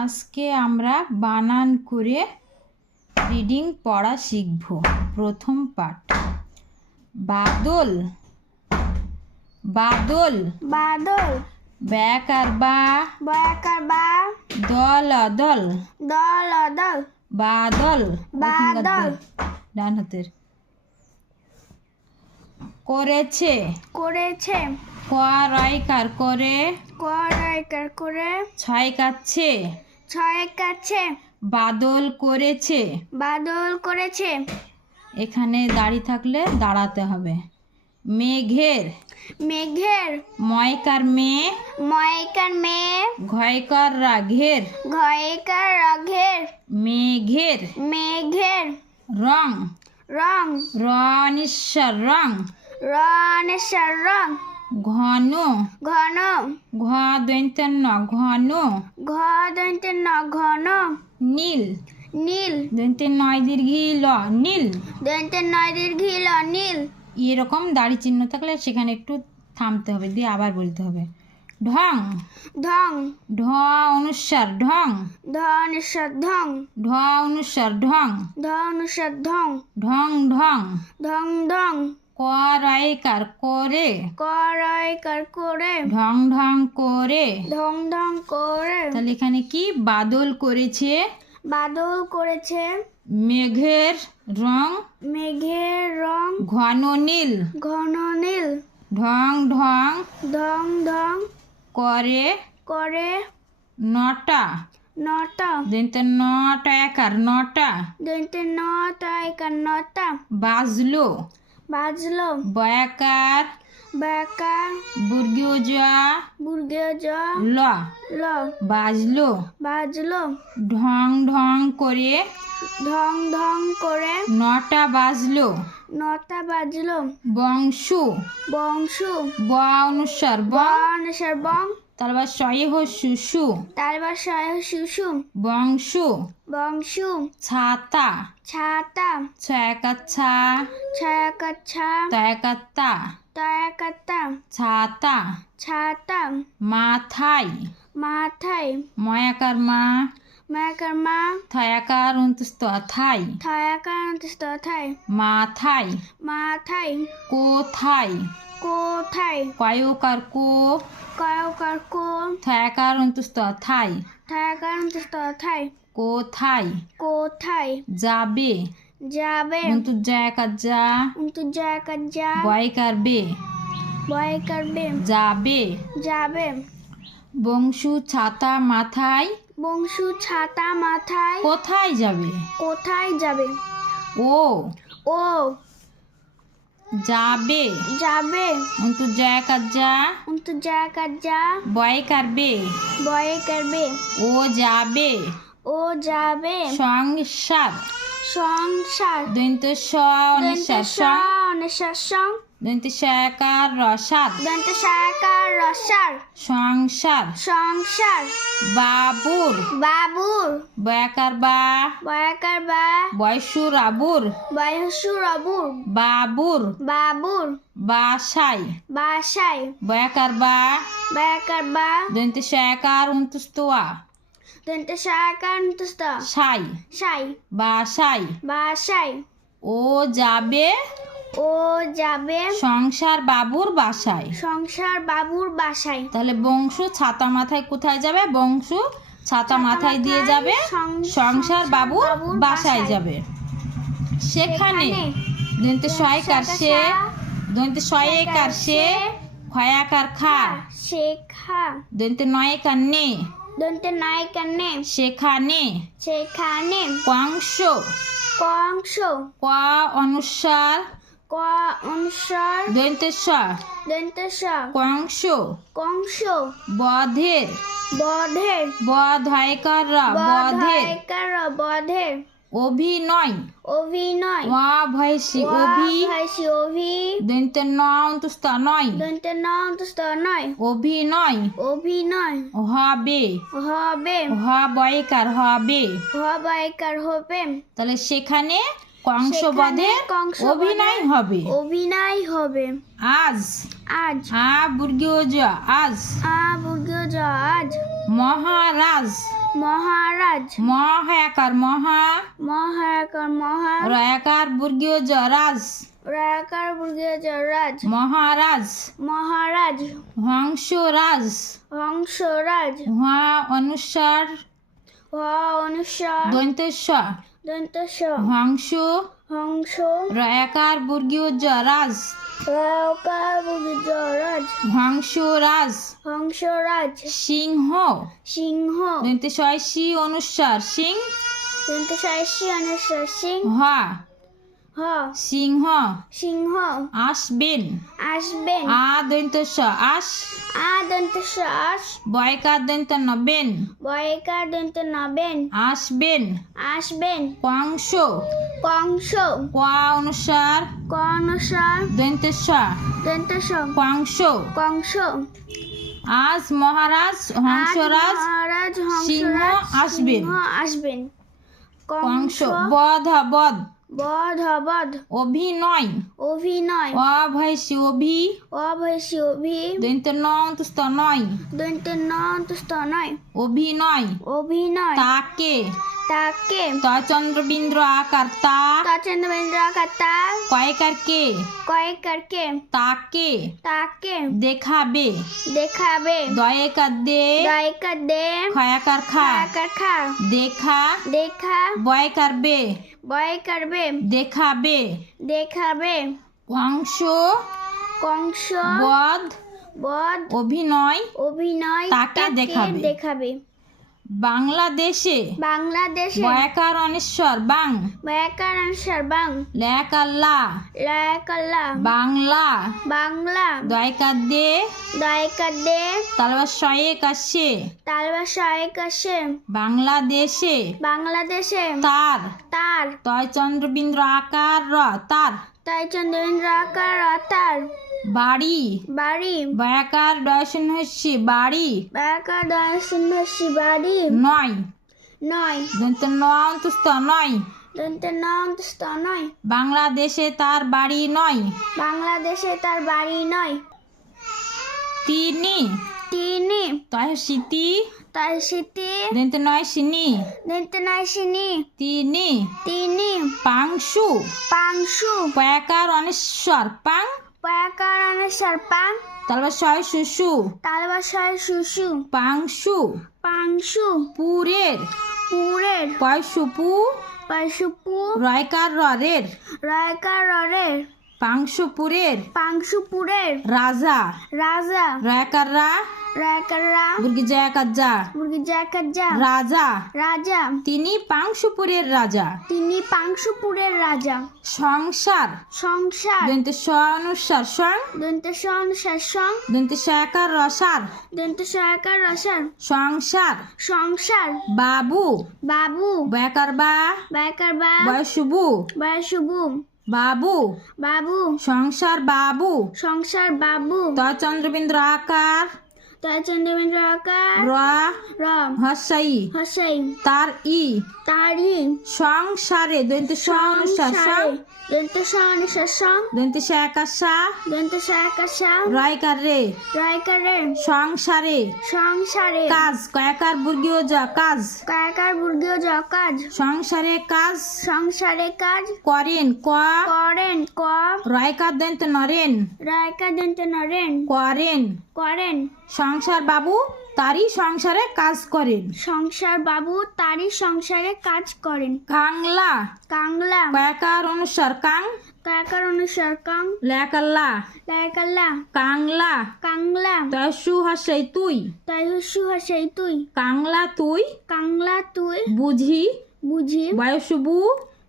আজকে আমরা বানান করে রিডিং পড়া শিখব। প্রথম পাঠ বাদল বাদল বাদল ব্যাকার বা বয়াকার বা দল দল দল দল বাদল বাদল ডান হাতের করেছে করেছে করাইকার করে করাইকার করে ছয় কাচ্ছে ছয় কাছে বাদল করেছে বাদল করেছে। এখানে দাঁড়িয়ে থাকলে দাঁড়াতে হবে। মেঘের মেঘের ময়কার মেয়ে ময়কার মেয়ে ঘয়কার রাঘের ঘয়কার রাঘের মেঘের মেঘের রং রং রনিশ্বর রং রনেশ্বর রং ঘন ঘন ঘ দৈন্তন্য ঘন ঘ দন্তে ন ঘন নীল নীল দন্তে নয় দীর্ঘি ল নীল দন্তে নয় দীর্ঘি ল নীল। এরকম দাড়ি চিহ্ন থাকলে সেখানে একটু থামতে হবে, দিয়ে আবার বলতে হবে। ঢং ঢং ঢ অনুস্বার ঢং ধনেশ্বর ঢং ঢ অনুস্বার ঢং ধনুষর ঢং ঢং ঢং ঢং ঢং করাইকার করে করাইকার করে ঢং ঢং করে। ঢং ঢং করে তাহলে এখানে কি বাদল করেছে বাদল করেছে মেঘের রং মেঘের রং ঘন নীল ঘন নীল ঢং ঢং ঢং ঢং করে করে নটা নটা দন্তে নটা একার নটা দন্তে নটা একার নটা বাজলো বাজলো বয়াকার বেকার বুর্গীয় জা বুর্গে জ ল ল বাজলো বাজলো ঢং ঢং করে ঢং ঢং করে নটা বাজলো নটা বাজলো বংশু বংশ ব অনুস্বার ব বনেশ্বর বং তারপর শয়ে হ শুশু তারপর শয় শিশু বংশু বংশ ছাতা ছাতা ছয়কাচ্ছা ছায়াকাচ্ছা তয়কাত্তা তয়াকাত্তা ছাতা ছাতা মাথায় মাথায় ময়াকার মা মায়াকার মা থয়াকার অন্তস্থ থাই থায়াকার তথায় মাথায় মাথায় কোথায় কোথায় কয়কার কো কয়কার কো থয়াকার অন্তস্থ থাই থায়াকার তথায় কোথায় কোথায় যাবে যাবে অন্তু জায়কার যা উন্তু জায়গা যা বয়কার বে ভয় করবে যাবে যাবে বংশু ছাতা মাথায় বংশু ছাতা মাথায় কোথায় যাবে কোথায় যাবে ও ও যাবে যাবে অন্তু জায়কার যা উন্তু জায়গা যা বয়কার বে ভয় করবে ও যাবে ও যাবে সংসার সংসার দৈন্ত স অনুসার স অনেশ্বর সং দৈন্ত সয়াকার রসাদ দন্ত সাকার রসার সংসার সংসার বাবুর বাবুর বয়াকার বা বয়াকার বা বয়সুর আবুর বয়সুর অবুর বাবুর বাবুর বাসায় বাসায় বয়াকার বা বয়াকার বা দৈন্ত সয়াকার অন্তুস্তোয়া দন্ত সাকার অন্তস্থ সাই সাই বাসায় বাসায় ও যাবে ও যাবে সংসার বাবুর বাসায় সংসার বাবুর বাসায়। তাহলে বংশু ছাতা মাথায় কোথায় যাবে? বংশু ছাতা মাথায় দিয়ে যাবে, সংসার বাবুর বাসায় যাবে। সেখানে দন্তে শয়কার সে দন্তে শয়েকার সে খয়াকার খা শেখা দন্তে নয়কার নে দন্তে নায়িকার নে সেখানে সেখানে কংস কংস ক অনুসার ক অনুসার দন্তে স দন্ত কংস কংস বধের বধের বধয়কার বধের বধের বধের অভিনয় অভিনয় ভয়সী অভি ভাইসি অভি দন্তে ন অন্তস্থ নয় দন্ত নয় নয় অভিনয় অভিনয় হবে হবে বয়কার হবে। হবাইকার হবে তাহলে সেখানে কংসবধের কংসবধের অভিনয় হবে। অভিনয় হবে। আজ আজ আ বর্গীয় জ আজ বর্গীয় জ আজ মহারাজ মহারাজ মহাকার মহা মহাকার মহা রয়াকার বর্গীয় জ রাজ রাকার বর্গীয় জ রাজ মহারাজ মহারাজ হংসরাজ হংসরাজ হা অনুসার অনুসার দন্তেশ দন্ত হংস হংস রয়াকার বর্গীয় জ রাজ রাকার বর্গীয় জ রাজ হংসরাজ হংসরাজ সিংহ সিংহ দন্তেশ সি অনুসার সিং দন্ত অনুসার সিং হা হ সিংহ সিংহ আসবেন আসবেন আ দন্তেশ আস দন্ত আস বয়কার দন্ত নবেন বয়কার দন্ত নবেন আসবেন আসবেন কংস কংস কোয়া অনুসার অনুসার দন্তেশ দন্ত কংস কংস আজ মহারাজ হংসরাজ মহারাজ সিংহ আসবেন। সিংহ আসবেন। কংস বধ বধ বধ বধ অভিনয় অভিনয় অভয়সী অভি অভয়সী অভি দন্ত নয় দন্ত নয় অভিনয় অভিনয় তাকে তাকে চন্দ্রবিন্দ্র আকার তা চন্দ্রবেন্দ্র কথা কয়কার কে কয়েকারকে তাকে তাকে দেখাবে দেখাবে দয়েকার দে দায়িকা দে খয়াকার খা খাকার খা দেখা দেখা বয়কার বে বয় করবে দেখাবে দেখাবে কংস কংস বধ বধ অভিনয় অভিনয় তাকে দেখাবে। দেখাবে। বাংলাদেশে বাংলাদেশে বয়কার অনেশ্বর বাং ব্যাকরণ সর্বাং লেকাল্লা লায়কাল্লা বাংলা বাংলা দয়কার দে দায়িকা দে তালবা শয়ে কাশে তালবা সহায়কাশে বাংলাদেশে বাংলাদেশে তার তার তয় চন্দ্রবিন্দ্র আকার র তার তাই চন্দ্রেন্দ্র আকার তার বাড়ি বাড়ি বয়াকার দর্শন হচ্ছে বাড়ি ব্যাকার দর্শনসী বাড়ি নয় নয় দন্ত নয়ন্তস্থ নয় দন্ত নয় নয় বাংলাদেশে তার বাড়ি নয় বাংলাদেশে তার বাড়ি নয় তিনি তিনি তয় সিতি তার স্মৃতি দন্ত নয় সিনি দন্তনাশিনী তিনি তিনি পাংশু পাংশু পয়াকার অনেশ্বর পাং ব্যাকরণ সর্পাং তালবা শয় শুশু তালবাসায় শুশু পাংশু পাংশু পুরের পুরের পয়সুপু পশুপু রয়কার রের রায়কার রের পাংশুপুরের পাংশুপুরের রাজা রাজা রয়কার রা রায়কাররা বুর্গি জয়াকার যা মুরগি জাকাজা রাজা রাজা তিনি পাংশুপুরের রাজা তিনি পাংশুপুরের রাজা সংসার সংসার দন্ত স অনুসার সং দন্ত অনুসার দন্ত সয়াকার রসার দন্ত সহায়কার রসার সংসার সংসার বাবু বাবু বয়াকার বা ব্যাকার বা বয়সুবু বয়সুবু বাবু বাবু সংসার বাবু সংসার বাবু ত চন্দ্রবিন্দ্র আকার তাই চন্দ্রবেন্দ্র আকার র রাম হসাই হসাই তার ই তারি সংসারে দন্ত স অনুসার সং দন্ত অনুসার সং দন্ত সয়াকার সা দন্ত সহায়কাশা রয়কার রে রায়কারে সংসারে সংসারে কাজ কয়াকার বুর্গীয় যা কাজ কায়কার বর্গীয় জ কাজ সংসারে কাজ সংসারে কাজ করেন ক করেন ক রয়কার দন্ত নরেন রায়কার দন্ত নরেন করেন করেন সংসার বাবু তারই সংসারে কাজ করেন সংসার বাবু তারই সংসারে কাজ করেন কাংলা কাংলা কয়াকার অনুসার কাং কায়কার অনুসার কাং লেকাল্লা লায়কাল্লা কাংলা কাংলা তয়সু হাসাই তুই তাই হস্যু হাসাই তুই কাংলা তুই কাংলা তুই বুঝি বুঝি বয়সুবু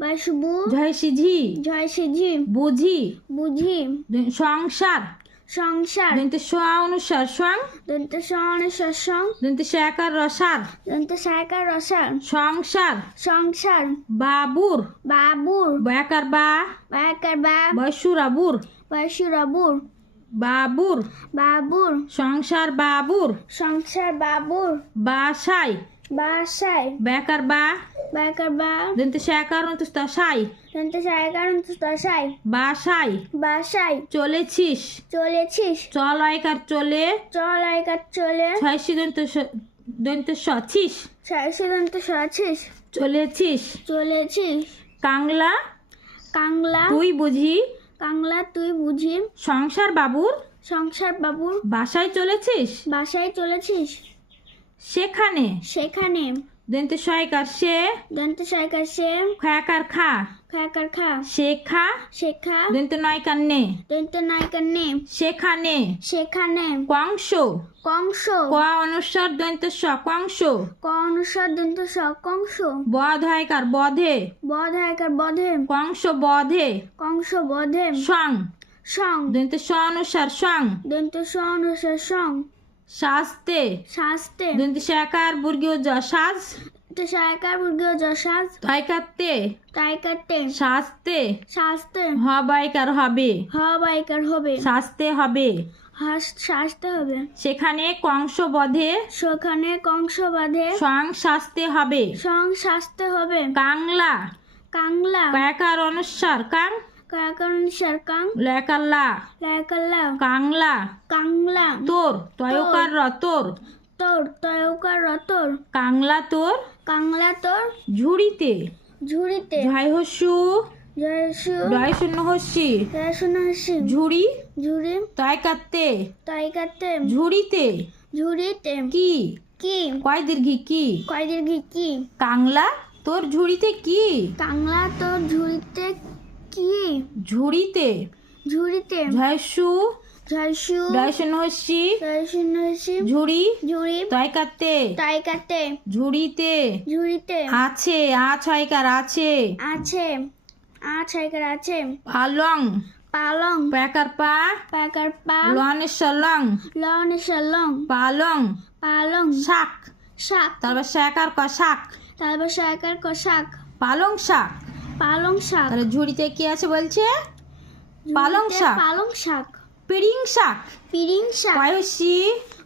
বাসুবু জয় সিঝি জয় সিঝি বুঝি বুঝি সংসার সংসার দন্ত স অনুসার সং দন্ত অনুসার সং দন্ত সয়াকার রসার দন্ত সহায়কার রসার সংসার সংসার বাবুর বাবুর বয়াকার বা ব্যাকার বা বয়সুরাবুর বাসুরাবুর বাবুর বাবুর সংসার বাবুর সংসার বাবুর বাসায় বাসায় ব্যাকার বা বাকার বা দন্ত সয়াকার অন্তস্তাশাই দন্ত সায়কার দশায় বাসায় বাসায় চলেছিস চলেছিস চলয়কার চলে চল আইকার চলে ছয়শি দন্ত সছিস সিদ্ধান্ত সরাছিস চলেছিস চলেছিস কাংলা কাংলা তুই বুঝি কাংলা তুই বুঝি সংসার বাবুর সংসার বাবুর বাসায় চলেছিস বাসায় চলেছিস সেখানে সেখানে দন্ত সয়কার সে দন্ত সায়কার সে খয়াকার খা খাকার খা শেখা শেখা দন্ত নয়কার নে দন্ত নায়কার নে সেখানে সেখানে কংস কংস ক অনুসার দন্ত স কংস ক অনুসার দন্ত স কংস বধ হয়কার বধে বধ আয়কার বধে কংস বধে কংস বধে সং সং দন্ত স অনুসার সং দন্ত স অনুসার সং শাস্তে শাস্তে দন্ত সয়াকার বর্গীয় জ সাজ তো সায়কার বর্গীয় যশাস তয়কাতে তাইকাতে শাস্তে শাস্তে হবাইকার হবে হবাইকার হবে শাস্তে হবে শাস্তে হবে সেখানে কংস বধে সেখানে কংস বাঁধে সং শাস্তে হবে সং শাস্তে হবে কাংলা কাংলা কয়াকার অনুসার কাং কাকার সরকাং লেকাল্লা লাইকাল্লা কাংলা কাংলা তোর তয়কার র তোর তোর তয়কার রতর কাংলা তোর কাংলা তোর ঝুড়িতে ঝুড়িতে ঝয় হস্যু জয়সু ডয় শূন্য হস্যি জয়সুনহাসি ঝুড়ি ঝুড়ি তয়কাতে তাইকাতে ঝুড়িতে ঝুড়িতে কি কি কয় দীর্ঘি কি কয়দির কি কাংলা তোর ঝুড়িতে কি কাংলা তোর ঝুড়িতে কি ঝুড়িতে ঝুড়িতে ঝয়সু জয়সু ডয় শূন্য হস্যি জয়সুনহাসি ঝুড়ি ঝুড়ি তয়কাতে তাইকাতে ঝুড়িতে ঝুড়িতে আছে ছয়কার আছে আছে ছয়কার আছে পালং পালং প্যাকার পা পাকার পা লনেশ্বর লং লনেশ্বর লং পালং পালং শাক শাক তারপর শাকার ক শাক তারপর শাকার ক শাক পালং শাক পালং শাক তাহলে ঝুড়িতে কি আছে বলছে পালং শাক পালং শাক পিড়িং শাক পিরিং শাক পয়সি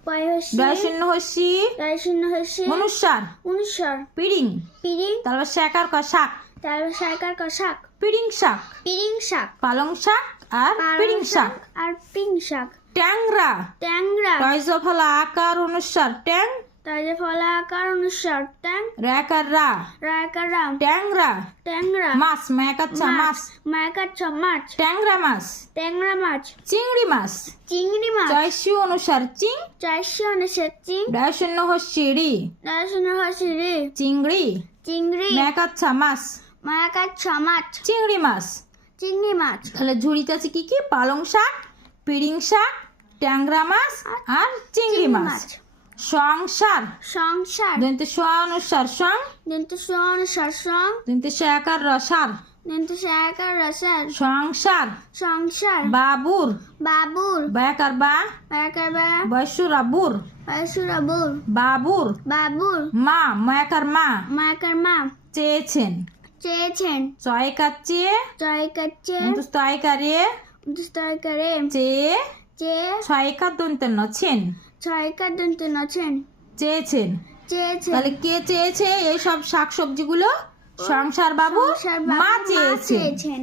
পয়সি ডয় শূন্য হস্যি জয়সুনহাসি মনুষ্যার অনুসার পিড়িং পিরিং তারপর শাকার ক শাক তারপর শাকার ক শাক পিড়িং শাক পিরিং শাক পালং শাক আর পালং পিড়িং শাক আর পিং শাক ট্যাংরা ট্যাংরা টয়জ ফলা আকার অনুসার ট্যাং তাজে ফলা আকার অনুসার ট্যাং র্যাকার রা রায়কার রাম ট্যাংরা ট্যাংরা মাছ মায়াকাচ্ছা মাছ মায়াকার মাছ ট্যাংরা মাছ ট্যাংরা মাছ চিংড়ি মাছ চিংড়ি মাছ জয়সি অনুসার চিং 479 চিং ডয় শূন্য হস্যি রি জয়সুনহাসি রে চিংড়ি চিংড়ি মায়াকাচ্ছা মাছ মায়াকার মাছ চিংড়ি মাছ চিংড়ি মাছ তাহলে ঝুড়িতে আছে কি কি পালং শাক পিড়িং শাক ট্যাংরা মাছ আর চিংড়ি মাছ সংসার সংসার দন্ত স অনুসার সং দন্ত অনুসার সং দন্ত শাকার রসার দন্ত শাকার রসার সংসার সংসার বাবুর বাবুর ব্যাকার বা মায়াকার বা বৈশুরাবুর পরশুরাবুর বাবুর বাবুর মা মায়াকার মা মায়াকার মা চেয়েছেন চেয়েছেন চয়কার চেয়ে জয় কাচ্ছে তয়কারে দুস্তয় করে চেয়ে চেয়ে ছয়কার দন্ত নছেন ছয়কার দন্ত নছেন চেয়েছেন চেয়েছেন তাহলে কে চেয়েছে এই সব শাকসবজিগুলো সংসার বাবু সংসার মা বাবু চেয়েছে চেয়েছেন